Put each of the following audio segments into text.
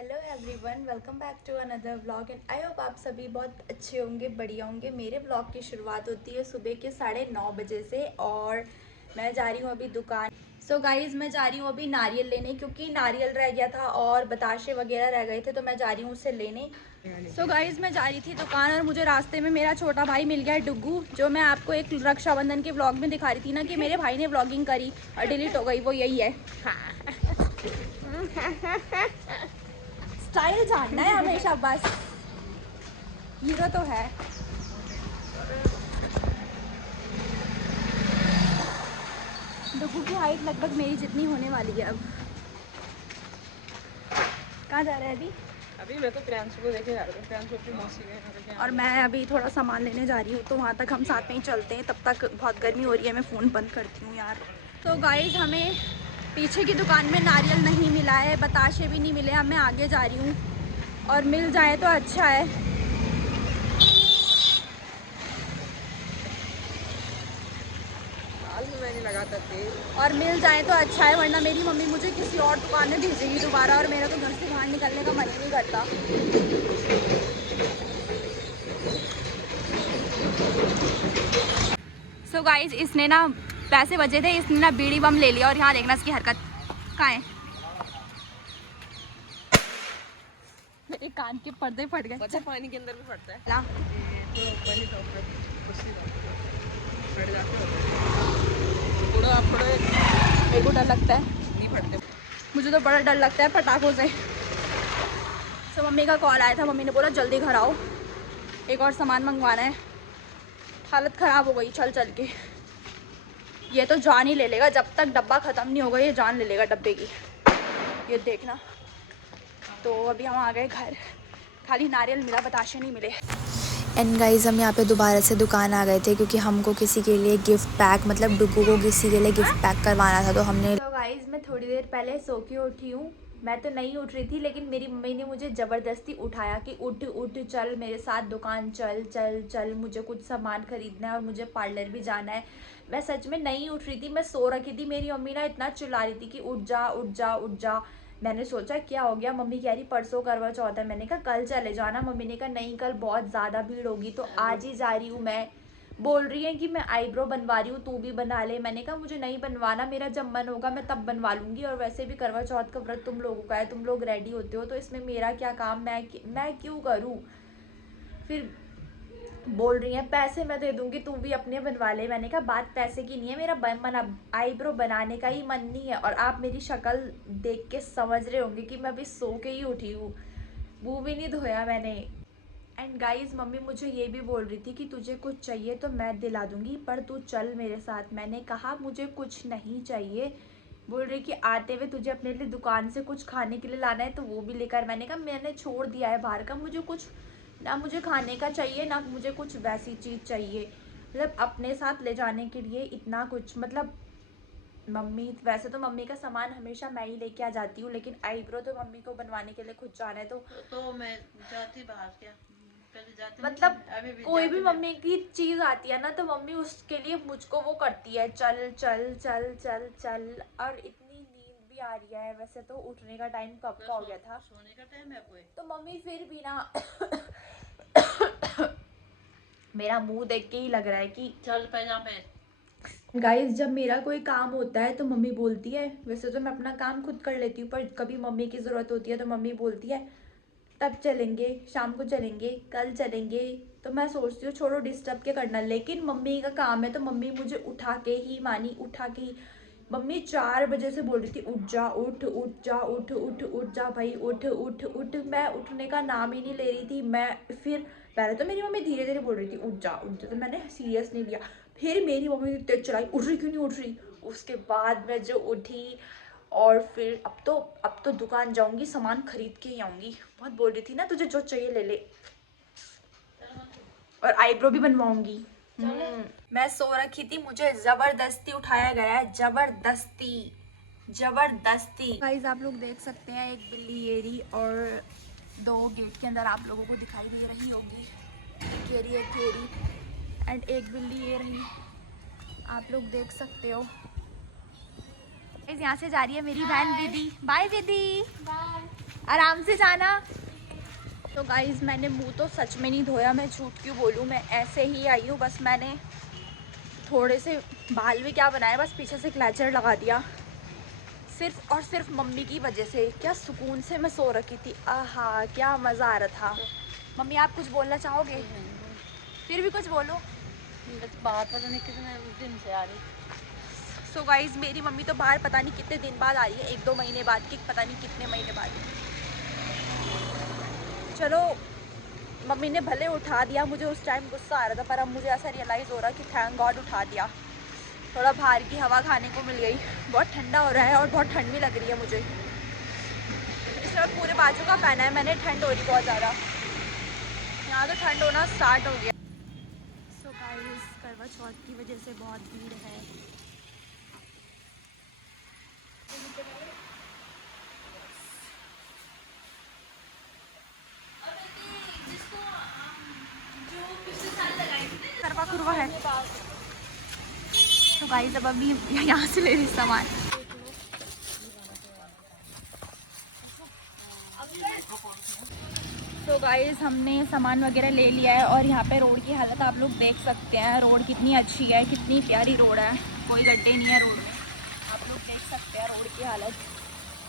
Hello everyone, welcome back to another vlog and I hope आप सभी बहुत अच्छे होंगे, बढ़िया होंगे। मेरे व्लॉग की शुरुआत होती है सुबह के 9:30 बजे से और मैं जा रही हूँ अभी दुकान। सो गाइज़, मैं जा रही हूँ अभी नारियल लेने क्योंकि नारियल रह गया था और बताशे वगैरह रह गए थे, तो मैं जा रही हूँ उसे लेने। सो गाइज़, मैं जा रही थी दुकान और मुझे रास्ते में मेरा छोटा भाई मिल गया है, डुग्गू, जो मैं आपको एक रक्षाबंधन के व्लॉग में दिखा रही थी ना कि मेरे भाई ने व्लॉगिंग करी और डिलीट हो गई, वो यही है। स्टाइल जानना है हमेशा, बस हीरो तो है। डुगू की हाइट लगभग मेरी जितनी होने वाली है अब। कहाँ जा रहा है अभी? अभी मैं तो प्रियांशु को देखे जा रहा हूँ। प्रियांशु अपनी मौसी के यहाँ पे और मैं अभी थोड़ा सामान लेने जा रही हूँ, तो वहाँ तक हम साथ में ही चलते हैं। तब तक बहुत गर्मी हो रही है, मैं फ़ोन बंद करती हूँ यार। तो गाइज़, हमें पीछे की दुकान में नारियल नहीं मिला है, बताशे भी नहीं मिले। अब मैं आगे जा रही हूँ और मिल जाए तो अच्छा है। हाल में मैंने लगाता तेल और मिल जाए तो अच्छा है, वरना मेरी मम्मी मुझे किसी और दुकान में भेजेगी दोबारा और मेरा तो घर से बाहर निकलने का मन ही नहीं करता। सो गाइज, इसने ना पैसे बचे थे, इसने ना बीड़ी बम ले लिया और यहाँ देखना इसकी हरकत कहाँ है। मेरे कान के पर्दे फट गए। बच्चा पानी के अंदर भी फटता है। ला। ये तो पानी टॉप है, कुर्सी फट जाते हो थोड़ा आप थोड़े मेरे को डर लगता है, नहीं फटते। मुझे तो बड़ा डर लगता है पटाखों से। सो मम्मी का कॉल आया था, मम्मी ने बोला जल्दी घर आओ, एक और सामान मंगवाना है। हालत ख़राब हो गई चल चल के। ये तो जान ही ले लेगा, जब तक डब्बा ख़त्म नहीं होगा ये जान ले लेगा डब्बे की, ये देखना। तो अभी हम आ गए घर, खाली नारियल मिला, बताशे नहीं मिले। एंड गाइज़, हम यहाँ पे दोबारा से दुकान आ गए थे क्योंकि हमको किसी के लिए गिफ्ट पैक, मतलब डुगू को किसी के लिए गिफ्ट पैक करवाना था, तो हमने तो गाइज़, मैं थोड़ी देर पहले सो के उठी हूँ। मैं तो नहीं उठ रही थी, लेकिन मेरी मम्मी ने मुझे ज़बरदस्ती उठाया कि उठ उठ, चल मेरे साथ दुकान, चल चल चल, मुझे कुछ सामान ख़रीदना है और मुझे पार्लर भी जाना है। मैं सच में नहीं उठ रही थी, मैं सो रखी थी। मेरी मम्मी ना इतना चिल्ला रही थी कि उठ जा उठ जा उठ जा। मैंने सोचा क्या हो गया, मम्मी कह रही परसों करवा चौथ है। मैंने कहा कल चले जाना। मम्मी ने कहा नहीं, कल बहुत ज़्यादा भीड़ होगी, तो आज ही जा रही हूँ मैं। बोल रही है कि मैं आईब्रो बनवा रही हूँ, तू भी बना ले। मैंने कहा मुझे नहीं बनवाना, मेरा जब मन होगा मैं तब बनवा लूँगी, और वैसे भी करवा चौथ का व्रत तुम लोगों का है, तुम लोग रेडी होते हो, तो इसमें मेरा क्या काम, मैं क्यों करूँ। फिर बोल रही है पैसे मैं दे दूँगी, तू भी अपने बनवा ले। मैंने कहा बात पैसे की नहीं है, मेरा मन आईब्रो बनाने का ही मन नहीं है। और आप मेरी शक्ल देख के समझ रहे होंगे कि मैं अभी सो के ही उठी हूँ, मुँह भी नहीं धोया मैंने। एंड गाइज, मम्मी मुझे ये भी बोल रही थी कि तुझे कुछ चाहिए तो मैं दिला दूंगी, पर तू चल मेरे साथ। मैंने कहा मुझे कुछ नहीं चाहिए। बोल रही कि आते हुए तुझे अपने लिए दुकान से कुछ खाने के लिए लाना है तो वो भी लेकर। मैंने कहा मैंने छोड़ दिया है बाहर का, मुझे कुछ ना मुझे खाने का चाहिए ना मुझे कुछ वैसी चीज़ चाहिए। मतलब अपने साथ ले जाने के लिए इतना कुछ, मतलब मम्मी, वैसे तो मम्मी का सामान हमेशा मैं ही लेके आ जाती हूँ, लेकिन आईब्रो तो मम्मी को बनवाने के लिए खुद जाना है। तो मैं जाती बाहर क्या, पहले जाती नहीं मतलब थी, अभी भी कोई भी जाती मम्मी की चीज आती है ना, तो मम्मी उसके लिए मुझको वो करती है, चल चल चल चल चल। और इतनी नींद भी आ रही है, वैसे तो उठने का टाइम कब का हो गया था, सोने का टाइम है कोई। तो मम्मी फिर भी ना मेरा मुंह देख के ही लग रहा है कि चल पहना पे। गाइस, जब मेरा कोई काम होता है तो मम्मी बोलती है, वैसे तो मैं अपना काम खुद कर लेती हूँ, पर कभी मम्मी की ज़रूरत होती है तो मम्मी बोलती है तब चलेंगे, शाम को चलेंगे, कल चलेंगे। तो मैं सोचती हूँ छोड़ो डिस्टर्ब क्या करना, लेकिन मम्मी का काम है तो मम्मी मुझे उठा के ही मानी, उठा के ही। मम्मी 4 बजे से बोल रही थी उठ जा उठ उठ जा उठ उठ उठ जा भाई उठ उठ उठ। मैं उठने का नाम ही नहीं ले रही थी। मैं फिर पहले तो मेरी मम्मी धीरे धीरे बोल रही थी उठ जा, तो मैंने सीरियस नहीं लिया। फिर मेरी मम्मी तेज चलाई, उठ रही क्यों नहीं उठ रही। उसके बाद मैं जो उठी, और फिर अब तो दुकान जाऊंगी, सामान खरीद के ही आऊंगी। बहुत बोल रही थी ना तुझे जो चाहिए ले ले, और आईब्रो भी बनवाऊंगी। मैं सो रखी थी, मुझे जबरदस्ती उठाया गया है, जबरदस्ती जबरदस्ती। गाइस, आप लोग देख सकते हैं एक बिल्ली ये रही, और 2 गेट के अंदर आप लोगों को दिखाई दे रही होगी, एक ये रही एंड एक बिल्ली ये रही, आप लोग देख सकते हो। यहाँ से जा रही है मेरी बहन विधि। बाय विधि, आराम से जाना। तो गाइज़ मैंने मुंह तो सच में नहीं धोया, मैं झूठ क्यों बोलूँ, मैं ऐसे ही आई हूँ। बस मैंने थोड़े से बाल भी क्या बनाया, बस पीछे से क्लचर लगा दिया, सिर्फ और सिर्फ मम्मी की वजह से। क्या सुकून से मैं सो रखी थी, आहा क्या मज़ा आ रहा था। मम्मी आप कुछ बोलना चाहोगे? फिर भी कुछ बोलो। बस बाहर पता नहीं कितने दिन से आ रही। सो गाइज़ मेरी मम्मी तो बाहर पता नहीं कितने दिन बाद आ रही है, 1-2 महीने बाद कि पता नहीं कितने महीने बाद। चलो मम्मी ने भले उठा दिया, मुझे उस टाइम गुस्सा आ रहा था, पर अब मुझे ऐसा रियलाइज़ हो रहा है कि थैंक गॉड उठा दिया, थोड़ा बाहर की हवा खाने को मिल गई। बहुत ठंडा हो रहा है और बहुत ठंड भी लग रही है मुझे, इसलिए पूरे बाजू का पहना है मैंने, ठंड हो रही बहुत ज़्यादा, यहाँ तो ठंड होना स्टार्ट हो गया। सो गाइस करवा चौथ की वजह से बहुत भीड़ है। करवा कुरवा है तो गाइस अब अभी यहाँ से ले रही सामान। तो गाइस हमने सामान वगैरह ले लिया है और यहाँ पे रोड की हालत आप लोग देख सकते हैं। रोड कितनी अच्छी है, कितनी प्यारी रोड है, कोई गड्ढे नहीं है रोड में, आप लोग देख सकते हैं रोड की हालत।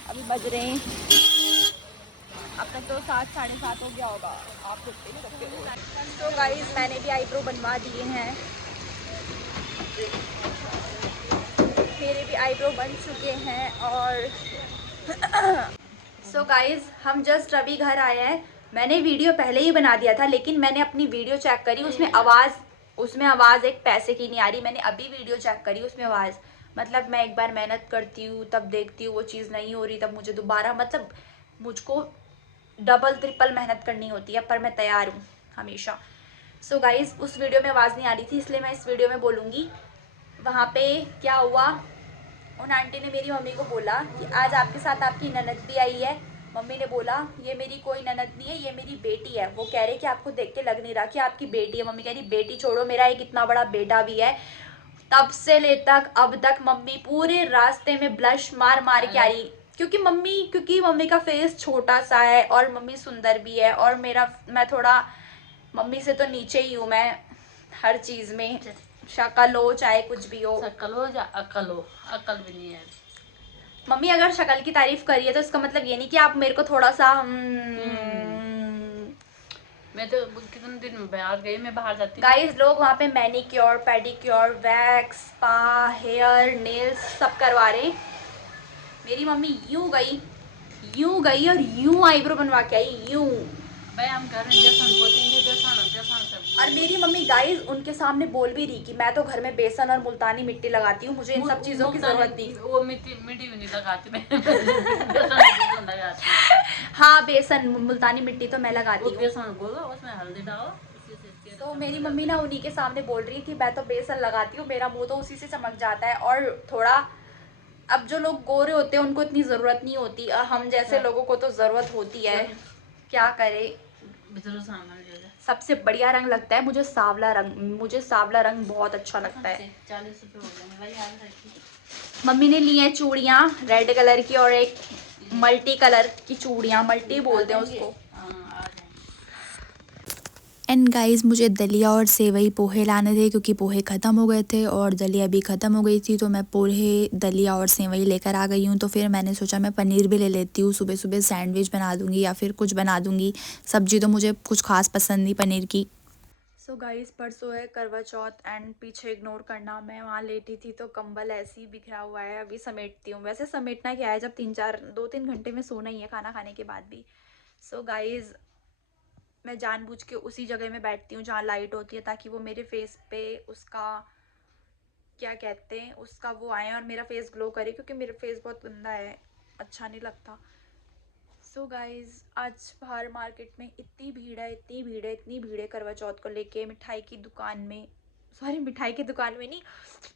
अभी बज रहे हैं, अब तक तो 7 साढ़े 7 हो गया होगा, आप देख नहीं सकते। तो गाइस मैंने भी आईब्रो बनवा दिए हैं, मेरे भी आईब्रो बन चुके हैं। और सो गाइज हम जस्ट अभी घर आए हैं। मैंने वीडियो पहले ही बना दिया था, लेकिन मैंने अपनी वीडियो चेक करी, उसमें आवाज़ एक पैसे की नहीं आ रही। मैंने अभी वीडियो चेक करी, उसमें आवाज़, मतलब मैं एक बार मेहनत करती हूँ तब देखती हूँ वो चीज़ नहीं हो रही, तब मुझे दोबारा, मतलब मुझको डबल ट्रिपल मेहनत करनी होती है, पर मैं तैयार हूँ हमेशा। सो गाइज उस वीडियो में आवाज़ नहीं आ रही थी, इसलिए मैं इस वीडियो में बोलूँगी। वहाँ पे क्या हुआ, उन आंटी ने मेरी मम्मी को बोला कि आज आपके साथ आपकी ननद भी आई है। मम्मी ने बोला ये मेरी कोई ननद नहीं है, ये मेरी बेटी है। वो कह रहे कि आपको देख के लग नहीं रहा कि आपकी बेटी है। मम्मी कह रही बेटी छोड़ो, मेरा एक इतना बड़ा बेटा भी है। तब से ले तक अब तक मम्मी पूरे रास्ते में ब्लश मार मार के आ रही, क्योंकि मम्मी का फेस छोटा सा है और मम्मी सुंदर भी है, और मैं थोड़ा मम्मी से तो नीचे ही हूँ मैं हर चीज़ में, शक्ल हो चाहे कुछ भी हो। शक्ल हो या अकल हो, अकल भी नहीं है। मम्मी अगर शक्ल की तारीफ करी है तो इसका मतलब ये नहीं कि आप मेरे को थोड़ा सा मैं तो कितने दिन में बाहर गई, मैं बाहर जाती गाइस लोग वहाँ पे manicure, pedicure, wax, spa, hair, nails सब करवा रहे हैं। मेरी मम्मी यूं गई और यूं आईब्रो बनवा के आई, यूं। भाई हम घर में बेसन पोतेंगे, बेसन सब। और मेरी मम्मी गाइस उनके सामने बोल भी रही कि मैं तो घर में बेसन और मुल्तानी मिट्टी लगाती हूँ, मुझे इन सब चीज़ों की जरूरत नहीं। वो मिट्टी भी नहीं लगाती मैं। बेसन लगाती हूँ। हाँ बेसन मुल्तानी मिट्टी तो मैं लगाती हूँ। बेसन घोलो, उसमें हल्दी डालो। तो मेरी मम्मी ना उन्हीं के सामने बोल रही थी मैं तो बेसन लगाती हूँ, मेरा मुंह तो उसी से चमक जाता है। और थोड़ा अब जो लोग गोरे होते हैं उनको इतनी ज़रूरत नहीं होती, हम जैसे लोगों को तो ज़रूरत होती है, क्या करे। सबसे बढ़िया रंग लगता है मुझे सावला रंग बहुत अच्छा लगता है। 40 रुपये हो गए भाई, याद रखिए। मम्मी ने ली हैं चूड़ियाँ रेड कलर की और एक मल्टी कलर की चूड़ियाँ, मल्टी बोलते हैं उसको। एंड गाइस मुझे दलिया और सेवई पोहे लाने थे क्योंकि पोहे ख़त्म हो गए थे और दलिया भी ख़त्म हो गई थी, तो मैं पोहे दलिया और सेवई लेकर आ गई हूँ। तो फिर मैंने सोचा मैं पनीर भी ले लेती हूँ, सुबह सुबह सैंडविच बना दूँगी या फिर कुछ बना दूँगी। सब्जी तो मुझे कुछ खास पसंद नहीं पनीर की। सो गाइस परसों है करवा चौथ एंड पीछे इग्नोर करना, मैं वहाँ लेटी थी तो कंबल ऐसे ही बिखरा हुआ है, अभी समेटती हूँ। वैसे समेटना क्या है जब 2-3 घंटे में सोना ही है खाना खाने के बाद भी। सो गाइस मैं जानबूझ के उसी जगह में बैठती हूँ जहाँ लाइट होती है, ताकि वो मेरे फेस पे उसका क्या कहते हैं उसका वो आए और मेरा फेस ग्लो करे, क्योंकि मेरा फेस बहुत गंदा है, अच्छा नहीं लगता। सो गाइज आज बाहर मार्केट में इतनी भीड़ है करवा चौथ को लेके। मिठाई की दुकान में, सॉरी मिठाई की दुकान में नहीं,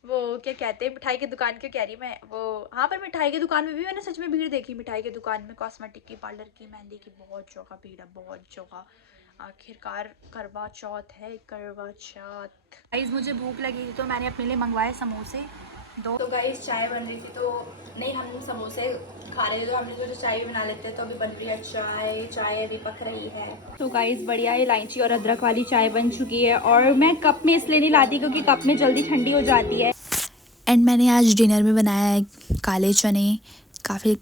वो क्या कहते हैं मिठाई की दुकान क्यों कह रही मैं, वो हाँ पर मिठाई की दुकान में भी मैंने सच में भीड़ देखी। मिठाई की दुकान में, कॉस्मेटिक की, पार्लर की, मेहंदी की, बहुत जगह भीड़ है, बहुत जगह। आखिरकार करवा चौथ है, करवा चौथ। गाइज मुझे भूख लगी थी तो मैंने अपने लिए मंगवाए समोसे। दो। तो गाइस चाय बन रही थी, तो नहीं हम समोसे खा रहे थे तो हमने सोचा चाय भी बना लेते हैं। तो अभी बन रही है चाय, चाय अभी पक रही है। तो गाइस बढ़िया इलायची और अदरक वाली चाय बन चुकी है। और मैं कप में इसलिए नहीं लाती क्योंकि कप में जल्दी ठंडी हो जाती है। एंड मैंने आज डिनर में बनाया है काले चने, काफ़ी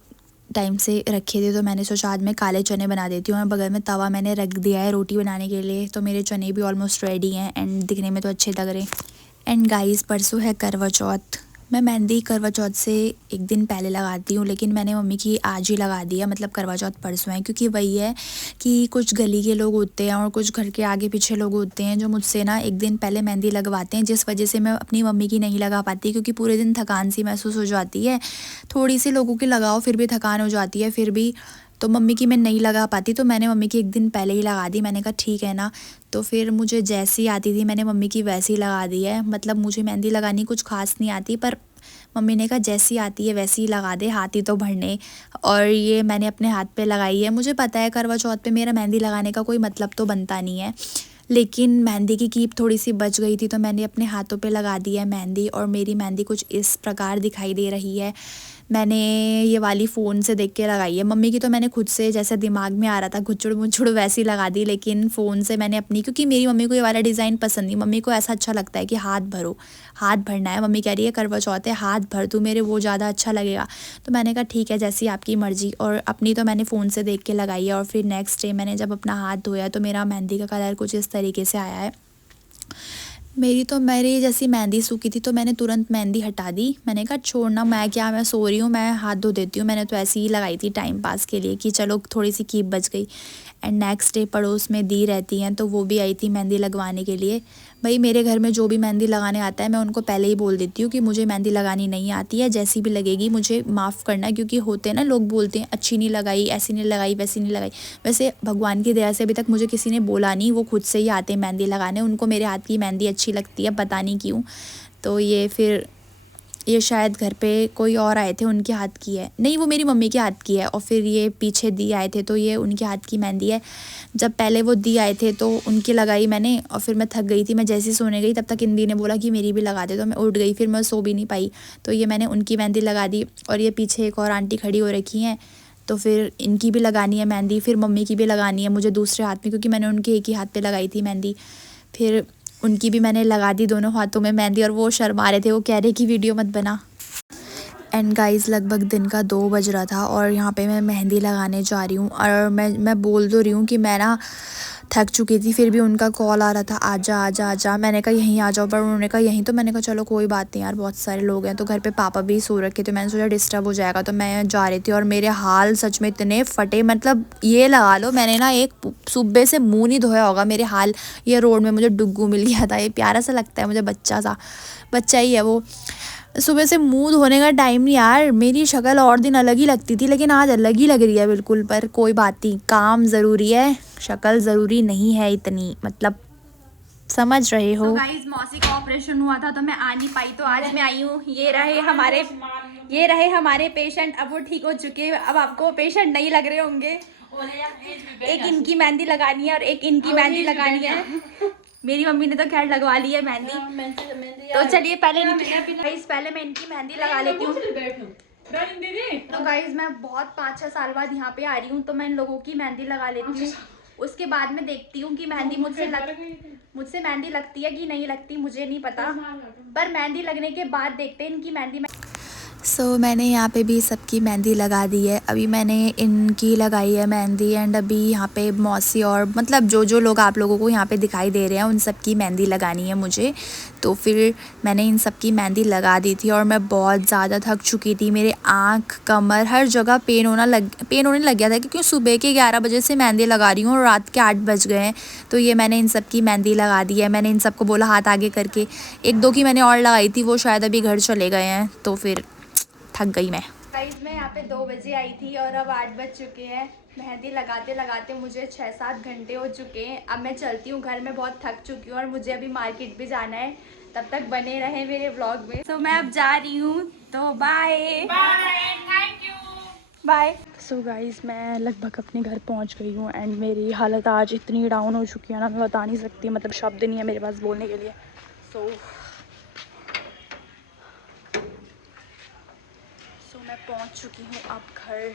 टाइम से रखे थे तो मैंने सोचा आज मैं काले चने बना देती हूँ। और बगल में तवा मैंने रख दिया है रोटी बनाने के लिए। तो मेरे चने भी ऑलमोस्ट रेडी हैं एंड दिखने में तो अच्छे लग रहे हैं। एंड गाइस परसों है करवा चौथ। मैं मेहंदी करवा चौथ से एक दिन पहले लगाती हूँ, लेकिन मैंने मम्मी की आज ही लगा दिया, मतलब करवा चौथ परसों है। क्योंकि वही है कि कुछ गली के लोग होते हैं और कुछ घर के आगे पीछे लोग होते हैं जो मुझसे ना एक दिन पहले मेहंदी लगवाते हैं, जिस वजह से मैं अपनी मम्मी की नहीं लगा पाती क्योंकि पूरे दिन थकान सी महसूस हो जाती है। थोड़ी सी लोगों की लगाओ फिर भी थकान हो जाती है, फिर भी तो मम्मी की मैं नहीं लगा पाती, तो मैंने मम्मी की एक दिन पहले ही लगा दी। मैंने कहा ठीक है ना। तो फिर मुझे जैसी आती थी मैंने मम्मी की वैसी लगा दी है। मतलब मुझे मेहंदी लगानी कुछ खास नहीं आती, पर मम्मी ने कहा जैसी आती है वैसी ही लगा दे, हाथ ही तो भरने। और ये मैंने अपने हाथ पे लगाई है। मुझे पता है करवा चौथ पे मेरा मेहंदी लगाने का कोई मतलब तो बनता नहीं है, लेकिन मेहंदी की कीप थोड़ी सी बच गई थी तो मैंने अपने हाथों पे लगा दी है मेहंदी। और मेरी मेहंदी कुछ इस प्रकार दिखाई दे रही है। मैंने ये वाली फ़ोन से देख के लगाई है। मम्मी की तो मैंने खुद से जैसे दिमाग में आ रहा था घुचुड़ मुचुड़ वैसी लगा दी, लेकिन फ़ोन से मैंने अपनी, क्योंकि मेरी मम्मी को ये वाला डिज़ाइन पसंद नहीं। मम्मी को ऐसा अच्छा लगता है कि हाथ भरो, हाथ भरना है। मम्मी कह रही है करवा चौथ है हाथ भर तू मेरे, वो ज़्यादा अच्छा लगेगा। तो मैंने कहा ठीक है जैसी आपकी मर्ज़ी। और अपनी तो मैंने फ़ोन से देख के लगाई है। और फिर नेक्स्ट डे मैंने जब अपना हाथ धोया तो मेरा मेहंदी का कलर कुछ इस तरीके से आया है। मेरी जैसी मेहंदी सूखी थी तो मैंने तुरंत मेहंदी हटा दी। मैंने कहा छोड़ना, मैं क्या, मैं सो रही हूँ, मैं हाथ धो देती हूँ। मैंने तो ऐसे ही लगाई थी टाइम पास के लिए कि चलो थोड़ी सी कीप बच गई। एंड नेक्स्ट डे पड़ोस में दी रहती हैं तो वो भी आई थी मेहंदी लगवाने के लिए। भाई मेरे घर में जो भी मेहंदी लगाने आता है मैं उनको पहले ही बोल देती हूँ कि मुझे मेहंदी लगानी नहीं आती है, जैसी भी लगेगी मुझे माफ़ करना। क्योंकि होते हैं ना लोग बोलते हैं अच्छी नहीं लगाई, ऐसी नहीं लगाई, वैसी नहीं लगाई। वैसे भगवान की दया से अभी तक मुझे किसी ने बोला नहीं, वो खुद से ही आते हैं मेहंदी लगाने। उनको मेरे हाथ की मेहंदी अच्छी लगती है, पता नहीं क्यों। तो ये शायद घर पे कोई और आए थे उनके हाथ की है, नहीं वो मेरी मम्मी के हाथ की है। और फिर ये पीछे दी आए थे तो ये उनके हाथ की मेहंदी है। जब पहले वो दी आए थे तो उनकी लगाई मैंने और फिर मैं थक गई थी। मैं जैसे सोने गई तब तक इन दी ने बोला कि मेरी भी लगा दे, तो मैं उठ गई, फिर मैं सो भी नहीं पाई। तो ये मैंने उनकी मेहंदी लगा दी। और ये पीछे एक और आंटी खड़ी हो रखी हैं तो फिर इनकी भी लगानी है मेहंदी। फिर मम्मी की भी लगानी है मुझे दूसरे हाथ में, क्योंकि मैंने उनके एक ही हाथ पे लगाई थी मेहंदी। फिर उनकी भी मैंने लगा दी दोनों हाथों में मेहंदी। और वो शर्मा रहे थे, वो कह रहे कि वीडियो मत बना। एंड गाइस लगभग दिन का 2 बज रहा था और यहाँ पे मैं मेहंदी लगाने जा रही हूँ। और मैं बोल तो रही हूँ कि मैं ना थक चुकी थी, फिर भी उनका कॉल आ रहा था आजा आजा आजा। मैंने कहा यहीं आ जाओ, पर उन्होंने कहा यहीं। तो मैंने कहा चलो कोई बात नहीं यार, बहुत सारे लोग हैं। तो घर पे पापा भी सो रखे थे, मैंने सोचा डिस्टर्ब हो जाएगा, तो मैं जा रही थी। और मेरे हाल सच में इतने फटे, मतलब ये लगा लो मैंने ना एक सुबह से मुँह नहीं धोया होगा। मेरे हाल, ये रोड में मुझे डुग्गू मिल गया था, ये प्यारा सा लगता है मुझे, बच्चा ही है वो। सुबह से मुंह धोने का टाइम नहीं यार। मेरी शक्ल और दिन अलग ही लगती थी, लेकिन आज अलग ही लग रही है बिल्कुल। पर कोई बात नहीं, काम ज़रूरी है, शक्ल ज़रूरी नहीं है इतनी, मतलब समझ रहे हो। तो गाइस मौसी का ऑपरेशन हुआ था तो मैं आ नहीं पाई, तो आज मैं आई हूँ। ये रहे हमारे पेशेंट। अब वो ठीक हो चुके हैं। अब आपको पेशेंट नहीं लग रहे होंगे। एक इनकी मेहंदी लगानी है और एक इनकी मेहंदी लगानी है। मेरी मम्मी ने तो खैर लगवा ली है मेहंदी। तो चलिए पहले मैं इनकी मेहंदी लगा लेती हूँ। तो गाइज मैं बहुत 5-6 साल बाद यहाँ पे आ रही हूँ, तो मैं इन लोगों की मेहंदी लगा लेती हूँ। उसके बाद में देखती हूँ कि मेहंदी मुझसे मेहंदी लगती है कि नहीं लगती, मुझे नहीं पता। पर मेहंदी लगने के बाद देखते हैं इनकी मेहंदी। सो मैंने यहाँ पे भी सबकी मेहंदी लगा दी है। अभी मैंने इनकी लगाई है मेहंदी। एंड अभी यहाँ पे मौसी और मतलब जो लोग आप लोगों को यहाँ पे दिखाई दे रहे हैं उन सबकी मेहंदी लगानी है मुझे। तो फिर मैंने इन सबकी मेहंदी लगा दी थी और मैं बहुत ज़्यादा थक चुकी थी। मेरे आँख, कमर, हर जगह पेन होने लग गया था, क्योंकि सुबह के 11 बजे से मेहंदी लगा रही हूँ और रात के 8 बज गए हैं। तो ये मैंने इन सबकी मेहंदी लगा दी है। मैंने इन सबको बोला हाथ आगे करके। 1-2 की मैंने और लगाई थी, वो शायद अभी घर चले गए हैं। तो फिर थक गई मैं। गाइस मैं यहाँ पे 2 बजे आई थी और अब 8 बज चुके हैं। मेहंदी लगाते लगाते मुझे 6-7 घंटे हो चुके हैं। अब मैं चलती हूँ घर में, बहुत थक चुकी हूँ और मुझे अभी मार्केट भी जाना है। तब तक बने रहे मेरे व्लॉग में। तो मैं अब जा रही हूँ, तो bye thank you bye. So guys मैं लगभग अपने घर पहुँच गई हूँ एंड मेरी हालत आज इतनी डाउन हो चुकी है ना, मैं बता नहीं सकती। मतलब शब्द नहीं है मेरे पास बोलने के लिए। सो पहुंच चुकी हूँ अब घर।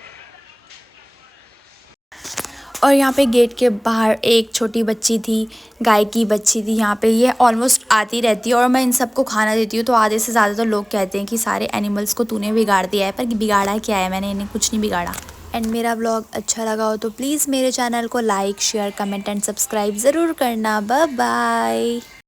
और यहाँ पे गेट के बाहर एक छोटी बच्ची थी, गाय की बच्ची थी यहाँ पे। ये ऑलमोस्ट आती रहती है और मैं इन सबको खाना देती हूँ, तो आधे से ज़्यादा तो लोग कहते हैं कि सारे एनिमल्स को तूने बिगाड़ दिया है, पर बिगाड़ा क्या है, मैंने इन्हें कुछ नहीं बिगाड़ा। एंड मेरा व्लॉग अच्छा लगा हो तो प्लीज़ मेरे चैनल को like share comment and subscribe ज़रूर करना। Bye bye.